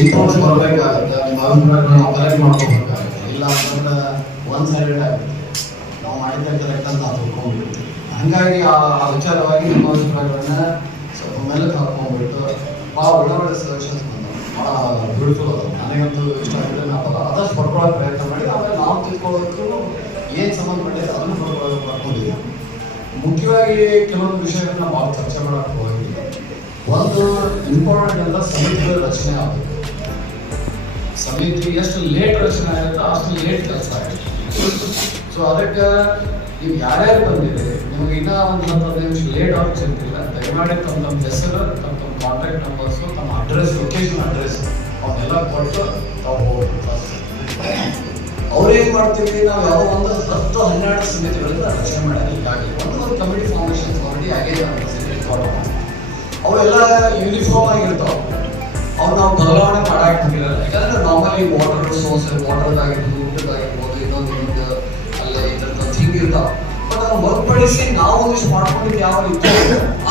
Influence ಬರಬೇಕಾಗುತ್ತೆ, ನಿಮ್ಮ ಅಭಿಪ್ರಾಯಗಳನ್ನ ನಾವು ಕಲೆಕ್ಟ್ ಮಾಡ್ಕೋಬೇಕಾಗುತ್ತೆ. ಇಲ್ಲ ಅಂತಂದ್ರೆ ಒನ್ ಸೈಡೆಡ್ ಆಗುತ್ತೆ, ನಾವು ಮಾಡಿದ್ದ ಕರೆಕ್ಟ್ ಅಂತ ನಾವು ತಿಳ್ಕೊಂಡ್ಬಿಡ್ತೀವಿ. ಹಾಗಾಗಿ ಆ ವಿಚಾರವಾಗಿ ನಿಮ್ಮ ಅಭಿಪ್ರಾಯಗಳನ್ನ ಸ್ವಲ್ಪ ಮೆಲ್ಲಕ್ಕೆ ಹಾಕೊಂಡ್ಬಿಟ್ಟು ಭಾಳ ಒಳ್ಳೆ ಸಜೆಷನ್ಸ್ ಬಂದವು, ಭಾಳ ಬ್ಯೂಟಿಫುಲ್ ಅದಾವೆ. ನನಗಂತೂ ಇಷ್ಟ ಆಗಿದೆ. ನಾವು ಆದಷ್ಟು ಪಡ್ಕೊಳ್ಳೋಕೆ ಪ್ರಯತ್ನ ಮಾಡಿ ಆಮೇಲೆ ನಾವು ತಿಳ್ಕೊಳ್ಳೋದಕ್ಕೂ ಏನು ಸಂಬಂಧಪಟ್ಟಿದೆ ಅದನ್ನು ಪಡ್ಕೊಂಡಿದ್ದೀವಿ. ಮುಖ್ಯವಾಗಿ ಕೆಲವೊಂದು ವಿಷಯಗಳನ್ನ ಭಾಳ ಚರ್ಚೆ ಮಾಡೋಕ್ಕೆ ಹೋಗಿಲ್ಲ. ಒಂದು ಇಂಪಾರ್ಟೆಂಟ್ ಅಂತ ಸಮಿತಿಗಳ ರಚನೆ ಆಗುತ್ತೆ. ಸಮಿತಿ ಎಷ್ಟು ಲೇಟ್ ರಚನೆ ಆಗುತ್ತೆ ಅಷ್ಟು ಲೇಟ್ ಕೆಲಸ ಆಗುತ್ತೆ. ಸೊ ಅದಕ್ಕೆ ನೀವು ಯಾರ್ಯಾರು ಬಂದಿದೆ ನಿಮಗೆ ಇನ್ನೂ ಒಂದು 10 ನಿಮಿಷ ಲೇಟ್ ಆಗಿ ಚಿಂತಿಲ್ಲ. ದಯಮಾಡಿ ತಮ್ಮ ಹೆಸರು, ತಮ್ಮ ಕಾಂಟ್ಯಾಕ್ಟ್ ನಂಬರ್ಸು, ತಮ್ಮ ಅಡ್ರೆಸ್, ಲೊಕೇಶನ್ ಅಡ್ರೆಸ್ ಅವನ್ನೆಲ್ಲ ಕೊಟ್ಟು ತಾವು ಹೋಗ್ಬೇಕು. ಅವ್ರೇನು ಮಾಡ್ತೀವಿ, ನಾವು ಯಾವ ಒಂದು 10-12 ಸಮಿತಿಗಳಿಂದ ರಚನೆ ಮಾಡೋದು. ಈಗಾಗಲೇ ಒಂದು ಕಮಿಟಿ ಫಾರ್ಮೇಷನ್ಸ್ ಆಲ್ರೆಡಿ ಆಗಿದೆ ಅಂತ ಸಮಿತಿ ಫಾಲೋ ಮಾಡಿ. ಅವೆಲ್ಲ ಯೂನಿಫಾರ್ಮ್ ಆಗಿರ್ತಾವೆ. ಅವ್ರು ನಾವು ಬದಲಾವಣೆ ಮಾಡಾಕ್ತಿರಲ್ಲ. ಯಾಕಂದ್ರೆ ನಾರ್ಮಲಿ ವಾಟರ್ ಸೋರ್ಸ್, ವಾಟರ್ದಾಗಿರ್ಬೋದು, ಊಟದಾಗಿರ್ಬೋದು, ಇನ್ನೊಂದು ಅಲ್ಲೇ ಇದ್ರದ್ದು ಥಿಂಗ್ ಇರ್ತಾವೆ. ಬಟ್ ಅದನ್ನು ಹೊರತುಪಡಿಸಿ ನಾವು ಒಂದಿಷ್ಟು ಮಾಡ್ಕೊಂಡಿದ್ದು ಯಾವ ಇತ್ತು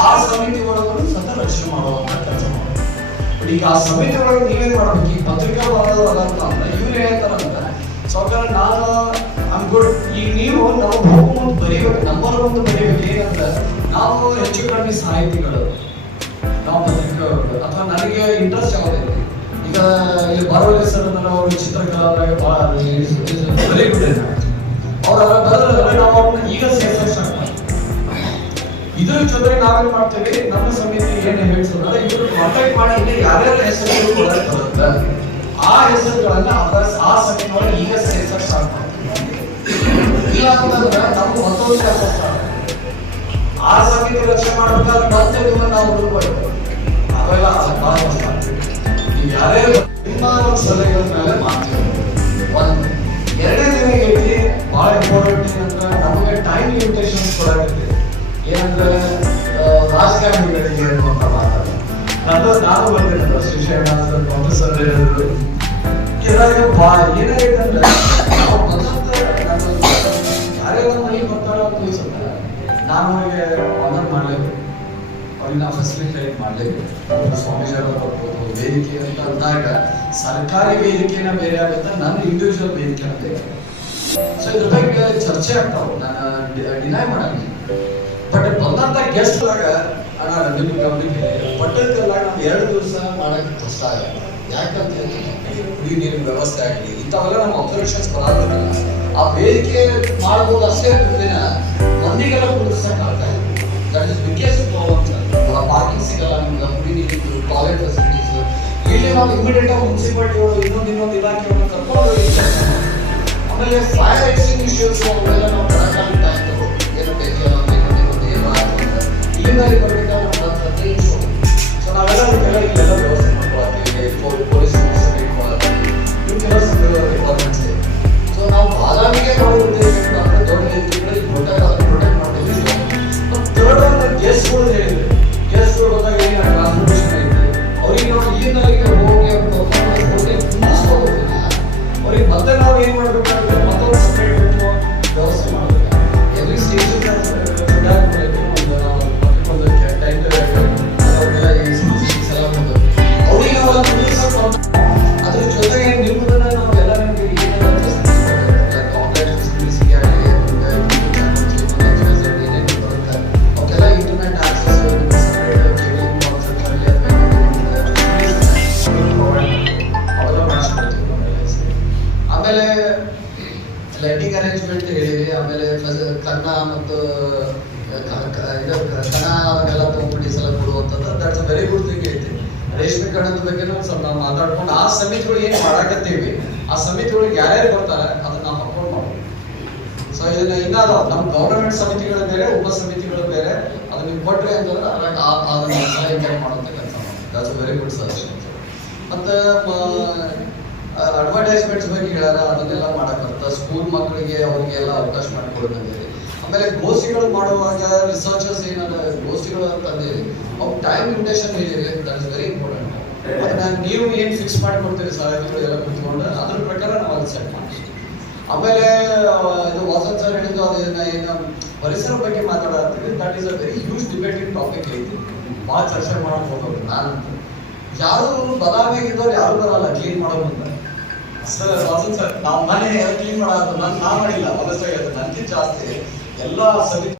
ಆ ಸಮಿತಿ ಒಳಗೂ ಸಹ ರಚನೆ ಮಾಡುವಂಥ ಕೆಲಸ ಮಾಡೋದು. ಬಟ್ ಈಗ ಆ ಸಮಿತಿ ಒಳಗೆ ನೀವೇನು ಮಾಡ್ಬೇಕು, ಈ ಪತ್ರಿಕಾ ಅಂತ ಅಂದ್ರೆ ಇವ್ರು ಹೇಳ್ತಾರಂತ ಸರ್ಕಾರ ನಾನು ಅನ್ಕೊಡ್ ಈಗ ನೀವು ನಮ್ಮ ಮುಂದೆ ಬರೀಬೇಕು, ನಂಬರ್ ಒಂದು ಬರೀಬೇಕು. ಏನಂದ್ರೆ ನಾವು ಹೆಚ್ಚು ಕಡಿಮೆ ಸಾಹಿತಿಗಳು, ನಾವು ಪತ್ರಿಕೆ ಅಥವಾ ನನಗೆ ಇಂಟ್ರೆಸ್ಟ್ ಯಾವುದಿದೆ. ಈಗ ಇಲ್ಲಿ ಬಾರೋಲಿ ಸರ್ ಅವರು ಚಿತ್ರಕಲಾದಾಗ ಭಾಳ ವೆರಿ ಗುಡ್. ಅವ್ರ ಬರೋದ್ರೆ ನಾವು ಅವ್ರನ್ನ ಈಗ ಸೇರ್ಸೋಕೆ ಸ್ಟಾರ್ಟ್ ಮಾಡ್ತೀವಿ. ಇದ್ರ ಜೊತೆಗೆ ನಾವೇನು ಮಾಡ್ತೀವಿ, ನಮ್ಮ ಸಮಿತಿ ಏನು ಹೇಳ್ಸೋದ್ರೆ ಇವರು ಕಾಂಟ್ಯಾಕ್ಟ್ ಮಾಡಿ ಇಲ್ಲಿ ಯಾರ್ಯಾರ ಹೆಸರುಗಳು ಬರುತ್ತೆ ಆ ಹೆಸರುಗಳನ್ನ ಆ ಸಮಿತಿ ಒಳಗೆ ಈಗ ಸೇರ್ಸೋಕೆ ಸ್ಟಾರ್ಟ್ ಮಾಡ್ತೀವಿ. ಇಲ್ಲ ಅಂತಂದ್ರೆ ನಮ್ಗೆ ಮತ್ತೊಂದು ಕೆಲಸ ಸ್ಟಾರ್ಟ್ ಆ ಸಮಿತಿ ರಚನೆ ಮಾಡಬೇಕಾದ್ರೆ ಮತ್ತೆ ನಿಮ್ಮ ನಾವು ಹುಡುಕಬೇಕು. ಅವೆಲ್ಲ ಭಾಳ ಕಷ್ಟ. ನೀವು ಯಾರ್ಯಾರು ನಿಮ್ಮ ಸಲಹೆಗಳ ಮೇಲೆ ಮಾಡ್ತೀವಿ. ಒಂದು ಎರಡನೇ ಹೇಳಿ ಭಾಳ ಇಂಪಾರ್ಟೆಂಟ್ ಏನಂದ್ರೆ ನಮಗೆ ಟೈಮ್ ಲಿಮಿಟೇಷನ್ಸ್ ಕೊಡಾಗುತ್ತೆ. ಏನಂದ್ರೆ ರಾಜಕಾರಣಿಗಳಿಗೆ ಅಂತ ಮಾತಾಡೋದು ನಾನು ಬರ್ತೀನಿ ಶ್ರೀಶೈಲ ಪ್ರೊಫೆಸರ್ ಹೇಳಿದ್ರು. ಏನಾಗೈತೆ ಅಂದ್ರೆ ನಾವು ಯಾರೇ ನಮ್ಮ ಮನೆಗೆ ಬರ್ತಾರೋ ಅಂತ ಅನ್ಸುತ್ತೆ, ನಾನು ಅವರಿಗೆ ಆನರ್ ಮಾಡಲೇಬೇಕು, ಅವ್ರಿಗೆ ನಾವು ಫೆಸಿಲಿಟೇಟ್ ಮಾಡಲೇಬೇಕು. ಸ್ವಾಮೀಜಿಯವರು ಬರ್ಬೋದು, ವೇದಿಕೆ ಅಂತ ಅಂದಾಗ ಸರ್ಕಾರಿ ವೇದಿಕೆನ ಬೇರೆ ಆಗುತ್ತೆ, ನನ್ನ ಇಂಡಿವಿಜುವಲ್ ವೇದಿಕೆನ ಬೇರೆ. ಸೊ ಇದ್ರ ಬಗ್ಗೆ ಚರ್ಚೆ ಆಗ್ತಾವೆ, ನಾನು ಡಿನೈ ಮಾಡಲ್ಲ. ಬಟ್ ಬಂದಂಥ ಗೆಸ್ಟ್ದಾಗ ನಿಮ್ಮ ಗಮನಕ್ಕೆ ಪಟ್ಟದಕಲ್ಲಾಗ ನಾವು 2 ದಿವಸ ಮಾಡೋಕ್ಕೆ ಕಷ್ಟ ಆಗುತ್ತೆ. ಯಾಕಂತ ಹೇಳಿದ್ರೆ ಕುಡಿ ನೀರಿನ ವ್ಯವಸ್ಥೆ ಆಗಲಿ ಇಂಥವೆಲ್ಲ ನಮ್ಮ ಅಬ್ಸರ್ವೇಷನ್ಸ್ ಬರೋದಿಲ್ಲ. ಆ ವೇದಿಕೆ ಮಾಡ್ಬೋದು ಅಷ್ಟೇ ಬಿಟ್ಟಿನ ಮಂದಿಗೆಲ್ಲ ಕುಡಿಸಕ್ಕೆ ಆಗ್ತಾ ಇದೆ. That is biggest problem. Parking ಸಿಗಲ್ಲ, ನಿಮ್ಗೆ ಕುಡಿ ನೀರಿದ್ದು ಟಾಯ್ಲೆಟ್ ಫೆಸಿಲಿಟೀಸ್ ಇಲ್ಲಿ ನಾವು ಇಮಿಡಿಯೇಟ್ ಆಗಿ ಮುನ್ಸಿಪಾಲಿಟಿಗಳು ಇನ್ನೊಂದು ಇಲಾಖೆಯನ್ನು ಕರ್ಕೊಂಡು ಹೋಗಿರ್ತಾರೆ. ಆಮೇಲೆ ಫೈರ್ ಎಕ್ಸ್ಟಿಂಗ್ವಿಷರ್ಸ್ ಅವೆಲ್ಲ ನಾವು ತರಕಾರಿ ಟೈಮ್ ತಗೋದು ಏನು ಬೇಕು ಇಲ್ಲಿಂದ ಬರಬೇಕಾದ್ರೆ ನಮ್ಮ 15 ನಿಮಿಷ. ಸೊ ನಾವೆಲ್ಲ ಇಲ್ಲೆಲ್ಲ ವ್ಯವಸ್ಥೆ ಮಾಡ್ಕೊಳ್ತೀವಿ. ಪೊಲೀಸ್ ಇವಕ್ಕೆಲ್ಲ ರಿಕ್ವೈರ್ಮೆಂಟ್ಸ್ ಇದೆ. ಸೊ ನಾವು ಬಾದಾಮಿಗೆ ನಾವು ದೊಡ್ಡ ವೇದಿಕೆಗಳಲ್ಲಿ ಪ್ರೊಟೆಕ್ಟ್ ಮಾಡ್ತೀವಿ. ಥರ್ಡ್ ಒಂದು ಗೆಸ್ಟ್ಗಳು ಹೇಳಿದ್ರು, ಗೆಸ್ಟ್ಗಳು ಬಂದಾಗ ಏನು ಟ್ರಾನ್ಸ್ಪೋರ್ಟೇಷನ್ ಐತೆ ಅವ್ರಿಗೆ ನಾವು ಇಲ್ಲಿಂದ ಹೋಗಿ ತುಂಬಿಸ್ಕೋಬೇಕು. ಅವ್ರಿಗೆ ಮತ್ತೆ ನಾವು ಏನು ಮಾಡಬೇಕಾದ್ರೆ ಮತ್ತೊಂದು ಸಪ್ರೇಟ್ ವ್ಯವಸ್ಥೆ ಮಾಡಬೇಕು. ಎವ್ರಿ ಸ್ಟೇಷನ್ ಅದ್ರ ಜೊತೆಗೆ ನಿಮ್ಮದನ್ನ ನಾವು ಎಲ್ಲ ಅವಕ್ಕೆಲ್ಲ ಇಂಟರ್ನೆಟ್ ಆಕ್ಸೆಸ್ ಅವೆಲ್ಲ ಮಾಡಿಸ್ಕೊಡ್ತೀವಿ. ಆಮೇಲೆ ಲೈಟಿಂಗ್ ಅರೇಂಜ್ಮೆಂಟ್ ಹೇಳಿವಿ. ಆಮೇಲೆ ಕನ್ನ ಮತ್ತು ಕಣ ಅವೆಲ್ಲ ತೊಗೊಂಡ್ಬಿಟ್ಟು ಸಲ ಕೊಡುವಂಥದ್ದು ದಟ್ಸ್ ವೆರಿ ಗುಡ್ ಥಿಂಗ್ ಐತಿ. ರೇಷ್ಮೆ ಕಣದ ಬಗ್ಗೆನೂ ಸ್ವಲ್ಪ ನಾವು ಮಾತಾಡ್ಕೊಂಡು ಆ ಸಮಿತಿಗಳು ಏನು ಮಾಡಾಕತ್ತೀವಿ ಆ ಸಮಿತಿಗಳಿಗೆ ಯಾರ್ಯಾರು ಬರ್ತಾರೆ ಅದನ್ನ ನಾವು ಅಪ್ಲೋಡ್ ಮಾಡ್ತೀವಿ. ಸೊ ಇದನ್ನ ಇನ್ನಾದ ನಮ್ಮ ಗವರ್ನಮೆಂಟ್ ಸಮಿತಿಗಳು ಬೇರೆ, ಉಪ ಸಮಿತಿಗಳು ಬೇರೆ. ಅದನ್ನ ನೀವು ಕೊಟ್ರಿ ಅಂತಂದ್ರೆ ಅದನ್ನ ಸಹಾಯ ಮಾಡುವಂಥ ಕೆಲಸ ಮಾಡ್ತೀವಿ. That's very good suggestion. ಮತ್ತು ಅಡ್ವರ್ಟೈಸ್ಮೆಂಟ್ಸ್ ಬಗ್ಗೆ ಹೇಳ್ಯಾರ, ಅದನ್ನೆಲ್ಲ ಮಾಡಕ್ ಬರುತ್ತೆ. ಸ್ಕೂಲ್ ಮಕ್ಕಳಿಗೆ ಅವರಿಗೆಲ್ಲ ಅವಕಾಶ ಮಾಡಿಕೊಡೋದಂಗೆ. ಆಮೇಲೆ ಗೋಷ್ಠಿಗಳು ಮಾಡುವಾಗ ರಿಸರ್ಚರ್ಸ್ ಏನಾದ ಗೋಷ್ಠಿಗಳು ಅಂತಂದೇಳಿ ಅವ್ರು ಟೈಮ್ ಲಿಮಿಟೇಷನ್ ಹೇಳಿರಿ. That is very important. ಅದನ್ನ ನೀವು ಏನು ಫಿಕ್ಸ್ ಮಾಡಿಕೊಡ್ತೀರಿ ಸಹಾಯಕರು ಎಲ್ಲ ಕುತ್ಕೊಂಡು ಅದ್ರ ಪ್ರಕಾರ ನಾವು ಅದು ಸೆಟ್ ಮಾಡ್ತೀವಿ. ಆಮೇಲೆ ಇದು ವಾಸನ್ ಸರ್ ಹೇಳಿದ್ದು ಅದನ್ನ ಏನು ಪರಿಸರ ಬಗ್ಗೆ ಮಾತಾಡತ್ತೀವಿ. That is a very huge debating topic ಐತಿ. ಭಾಳ ಚರ್ಚೆ ಮಾಡಕ್ ಹೋಗೋದು ನಾನಂತ. ಯಾರು ಬದಾಮಿಯಾಗಿದ್ದವ್ರು ಯಾರು ಬರಲ್ಲ ಕ್ಲೀನ್ ಮಾಡೋದ್ರಿಂದ. ಸರ್ ವಾಸನ್ ಸರ್ ನಾವು ಮನೆ ಕ್ಲೀನ್ ಮಾಡೋದು ನಾನು ಮಾಡಿಲ್ಲ, ಮನಸ್ಸಾಗಿ ನನ್ಗಿಂತ ಜಾಸ್ತಿ ಎಲ್ಲ ಸಭೆ